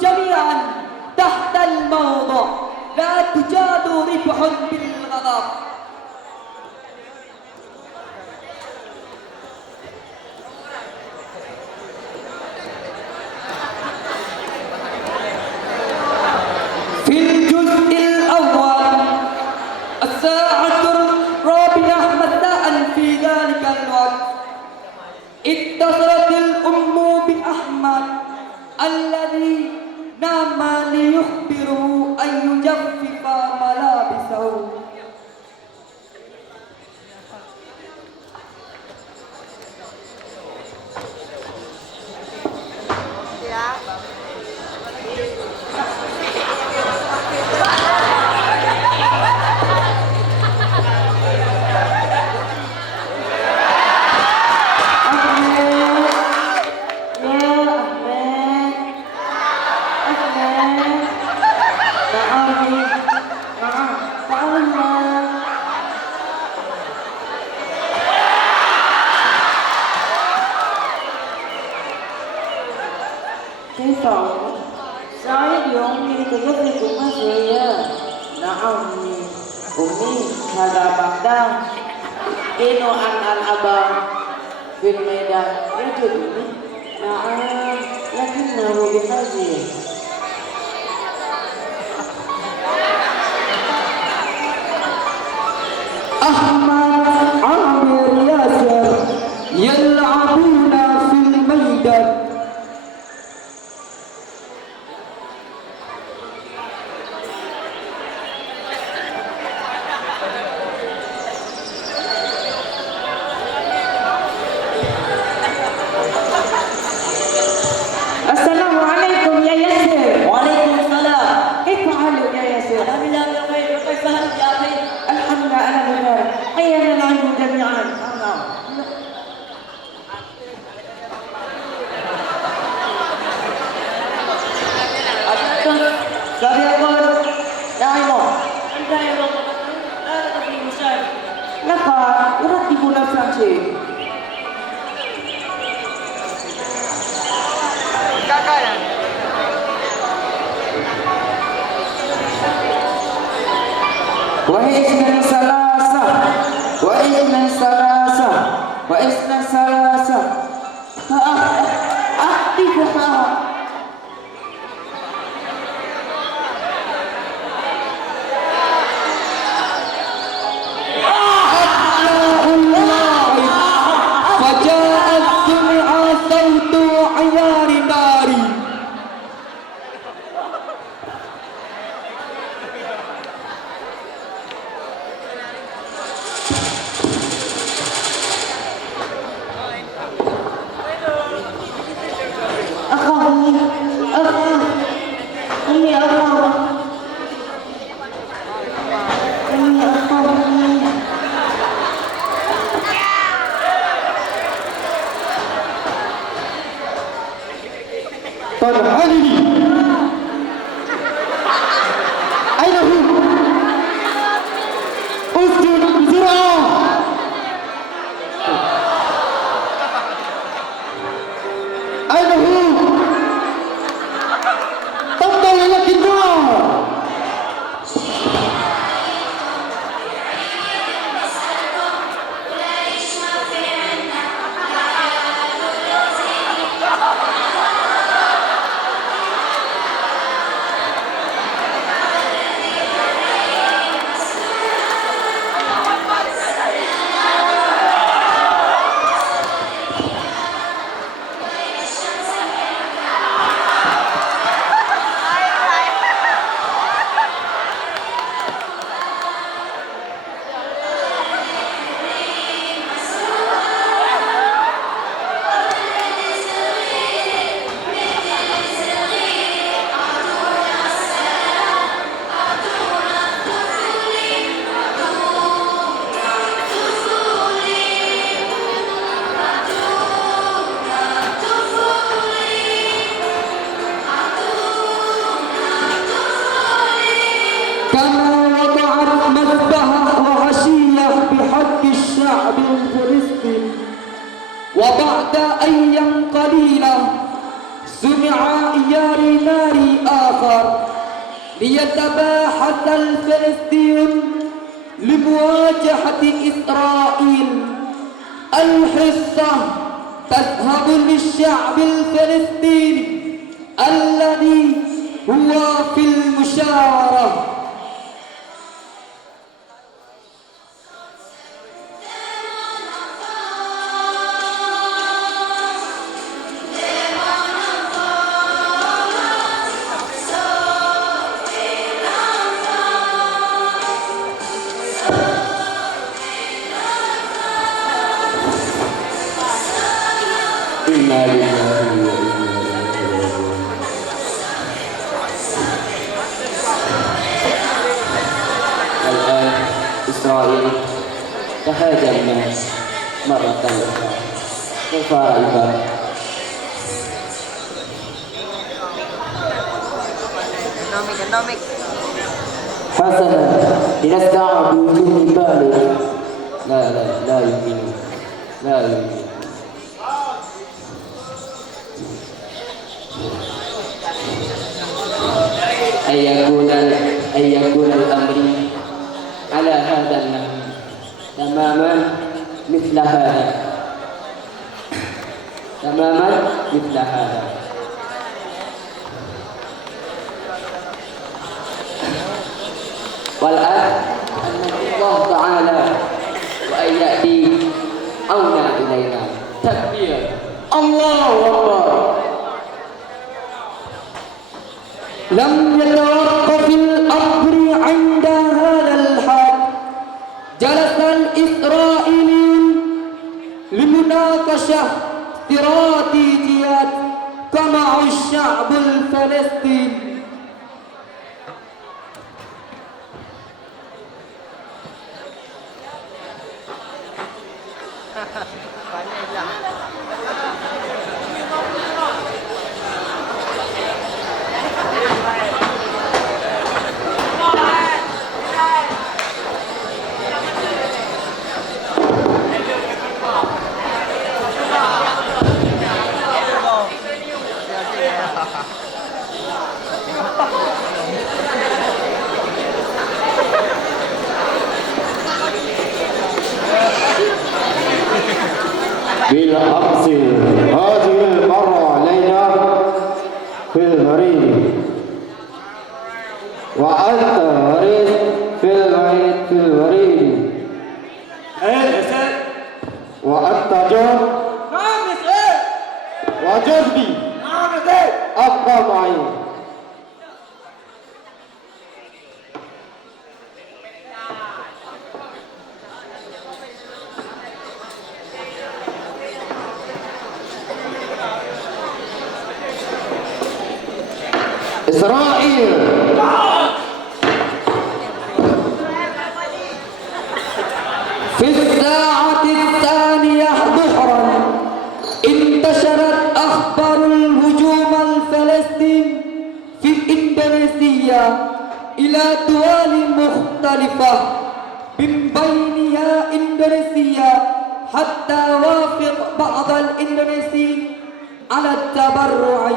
جميعا تحت الموضع لا تجاد ربح بالغضب. في الجزء الأول الساعة الرابعة مساء في ذلك الوقت اتصلت الأم بأحمد الذي نام ليخبره أن يجفف ملابسه. Saya diomni terjadi rumah saya. Naam ni, umi harap pandang. Ino an abang bin Medan. Ya jadi ni. Naam, yakin nahu bihaji. أحمد عامر ياسر يلعبون في الميدان. Assalamualaikum ya Yasir. Waalaikumsalam. كيف حالك يا ياسر؟ أنا بالله بخير وكيف أنت يا أخي؟ الحمد لله أنا بخير. هيا نلعب جميعا. Karyawan Naimo. Laka, urat di bulan Fransi. وإثنى ثلاثة وإثنى ثلاثة وإثنى ثلاثة أكتبها. فجاءت سمع صوت عيار ناري. طلعني أين هو؟ اسجد بسرعة. أين هو؟ تفضل لك النار. وبعد أيام قليلة سمع إيار نار الآخر ليتباحث الفلسطين لمواجهة إسرائيل. الحصة تذهب للشعب الفلسطيني الذي هو في المشاورة. Inna lillahi wa inna الآن إسرائيل تهاجم مرة أخرى رفع الباب. حسنا لنستعد بوجود بالغ. لا يمكن أن يكون الأمر على هذا النحو تماما مثل هذا. والآن الله تعالى وأن يأتي عونا إلينا. تكبير الله أكبر. لم يتوقف الأمر عند هذا الحد. جلس الإسرائيليون لمناقشة استراتيجيات مع الشعب الفلسطيني. بالأمس هذه المرة علينا في الغريب وأنت غريب في الغريب وأنت جار وجدي أبقى معي. إسرائيل في الساعة الثانية ظهرا انتشرت أخبار الهجوم الفلسطيني في إندونيسيا إلى دول مختلفة من بينها إندونيسيا، حتى وافق بعض الإندونيسيين على التبرع.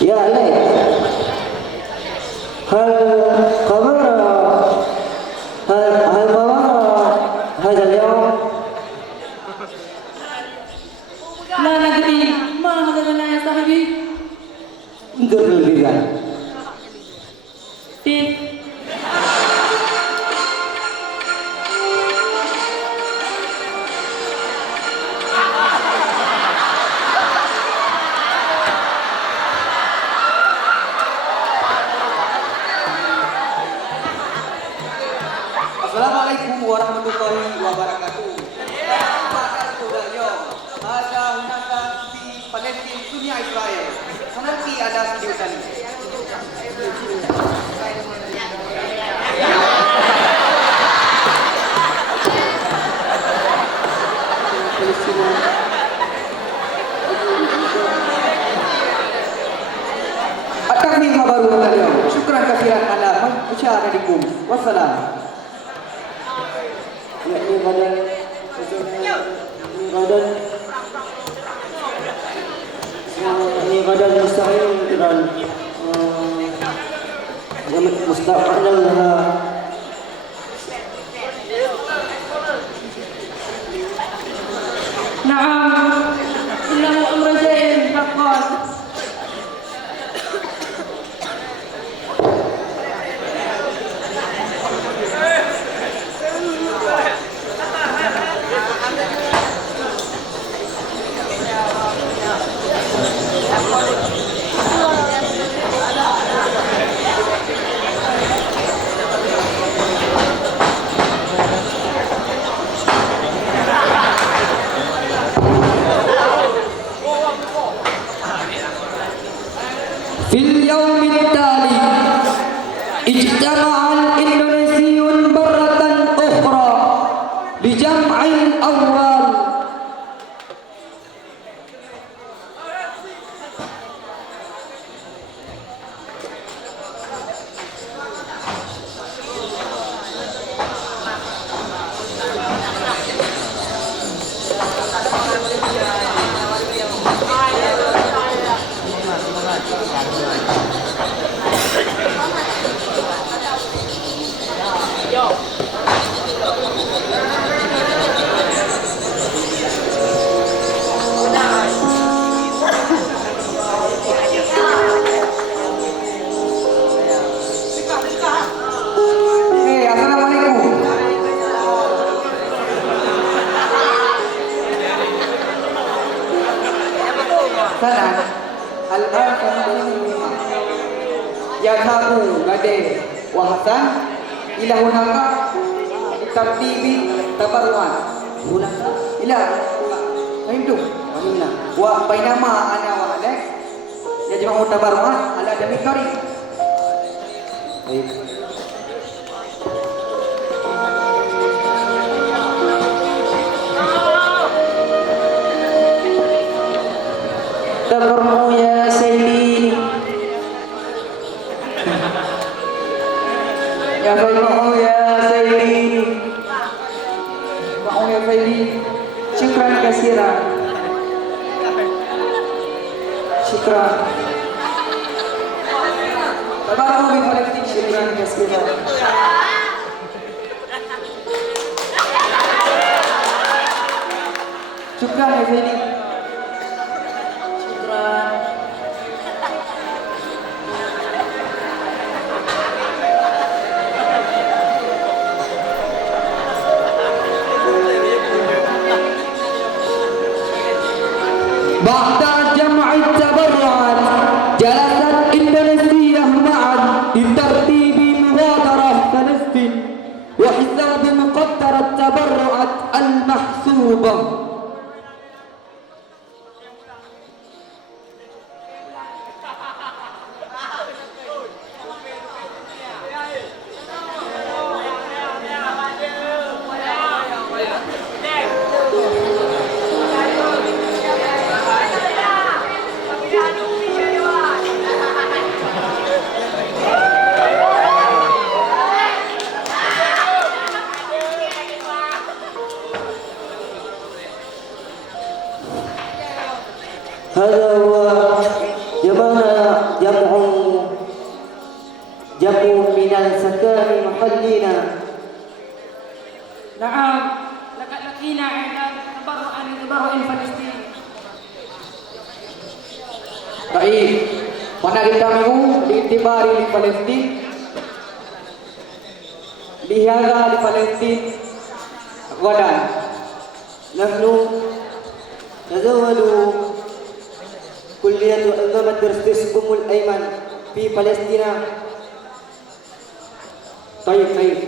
يا ليت هل قمر هذا اليوم؟ لا ندري ما هذا لنا يا صاحبي. انظر للبيبان. فين؟ ada video tadi. At-takbir mabaru al-yawm. Syukran katsiran ala musyahadatikum. Wassalam. Ini badan mustahil dan mustaqbal laha. نعم إنه أمر زين حقا. في اليوم التالي اجتمع الإندونيسيون مرة أخرى لجمع الأموال. Assalamualaikum. Sana al-an kami yadhabu gade wa hasan ila hunaka tartibi tabarruan hunaka ila hindu amina wa bainama ana wa alek yajma'u tabarruan ala dami tariq. Baik. Tabarru ya sayyidi. Ya Sayyidi, ya Sayyidi, ya Sayyidi, syukran kasiran. Syukran. Tabarru bi Palestin, syukran kasiran. Syukran ya Sayyidi. Syukran. بعد جمع التبرعات جلست إندونيسيا معا لترتيب مبادرة فلسطين وحساب مقدر التبرعات المحسوبة. هذا هو جمع من السكان محلنا. نعم لقد لقينا إعلان تبرع فلسطين. Baik, pada kami diitibari di Palestin, lihaga di Palestin, wadan. نحن نزول كلية أنظمة درستكم الأيمن في فلسطين. طيب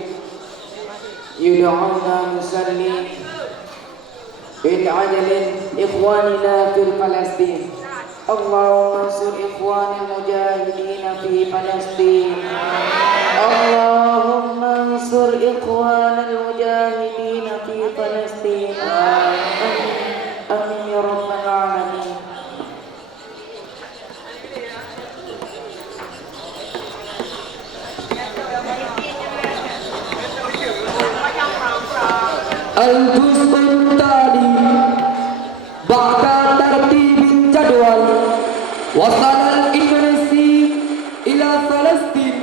يدعونا نصلي بالعجل إخواننا في فلسطين. Allahumma ansur ikhwanil mujahidin fi Palestin. Allahumma ansur ikhwanil mujahidin fi Palestin. Amin. Amin ya rabbal alamin. الجزء التالي بعد ترتيب الجدول وصل الإندونيسي إلى فلسطين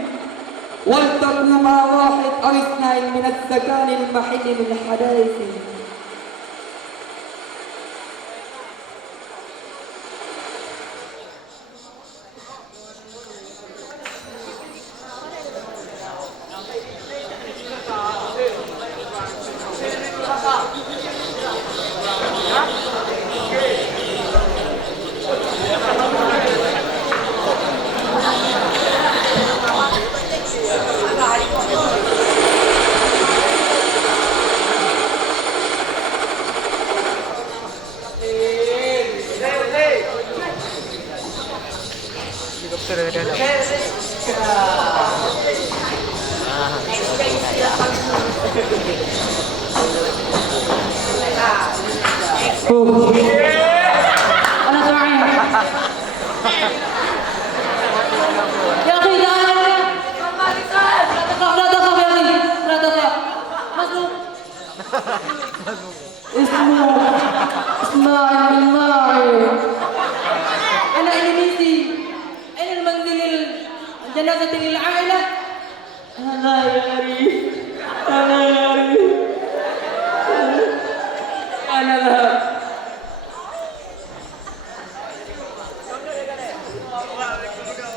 والتقوا مع واحد أو اثنين من السكان المحلي للحدائث. Ano tumayo? Ya akhi, jangan. Rada ka ya akhi. Rada ka. Masuk. اسمع معي. أنا إندونيسي. أين المنزل الجنازة للعائلة؟ أنا ياري. أنا لا.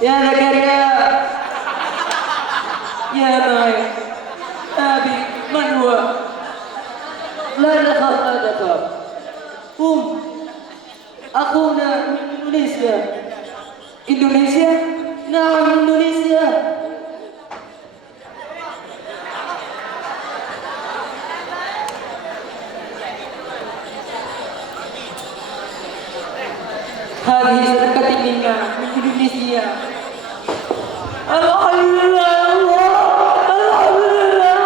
يا زكريا يا ماي أبي من هو؟ لا تخاف لا تخاف هم أخونا من إندونيسيا. إندونيسيا؟ نعم إندونيسيا. هذه صدقة منا من إندونيسيا. الحمد لله يا الله. الحمد لله.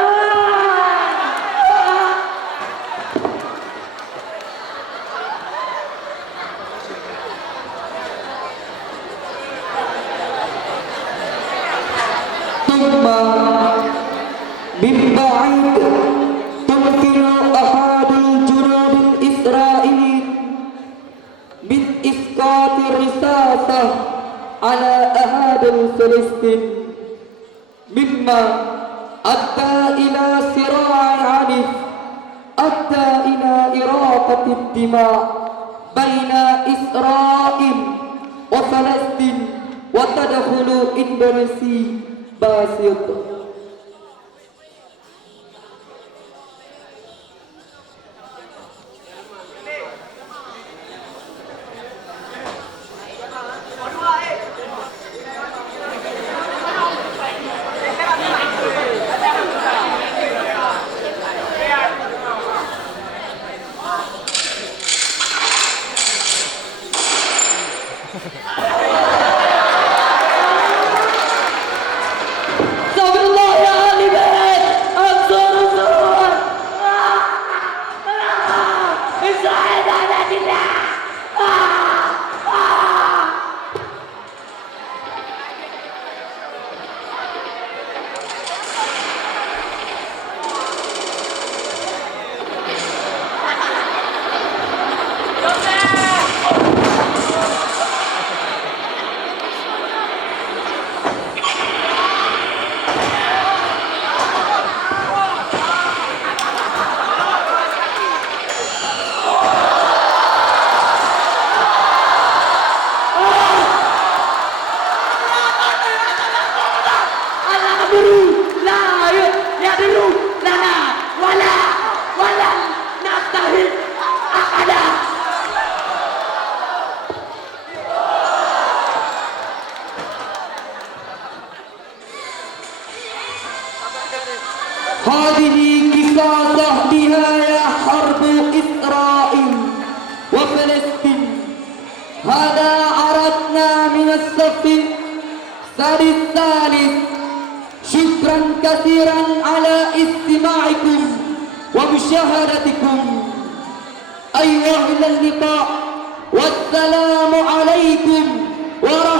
ثم من بعيد تمكن أحد الجنود الإسرائيلي من إسقاط الرصاصة على أهالي فلسطين مما أدى إلى صراع عنيف أدى إلى إراقة الدماء بين إسرائيل وفلسطين وتدخل إندونيسيا باسط. Astagfirullah ya ahli bait. Ansur ansur. Israel ada tidak. هذه قصاصة نهاية حرب إسرائيل وفلسطين. هذا تبعثنا من الصف الثالث. شكرا كثيرا على استماعكم ومشاهدتكم. أيها إلى اللقاء والسلام عليكم ورحمة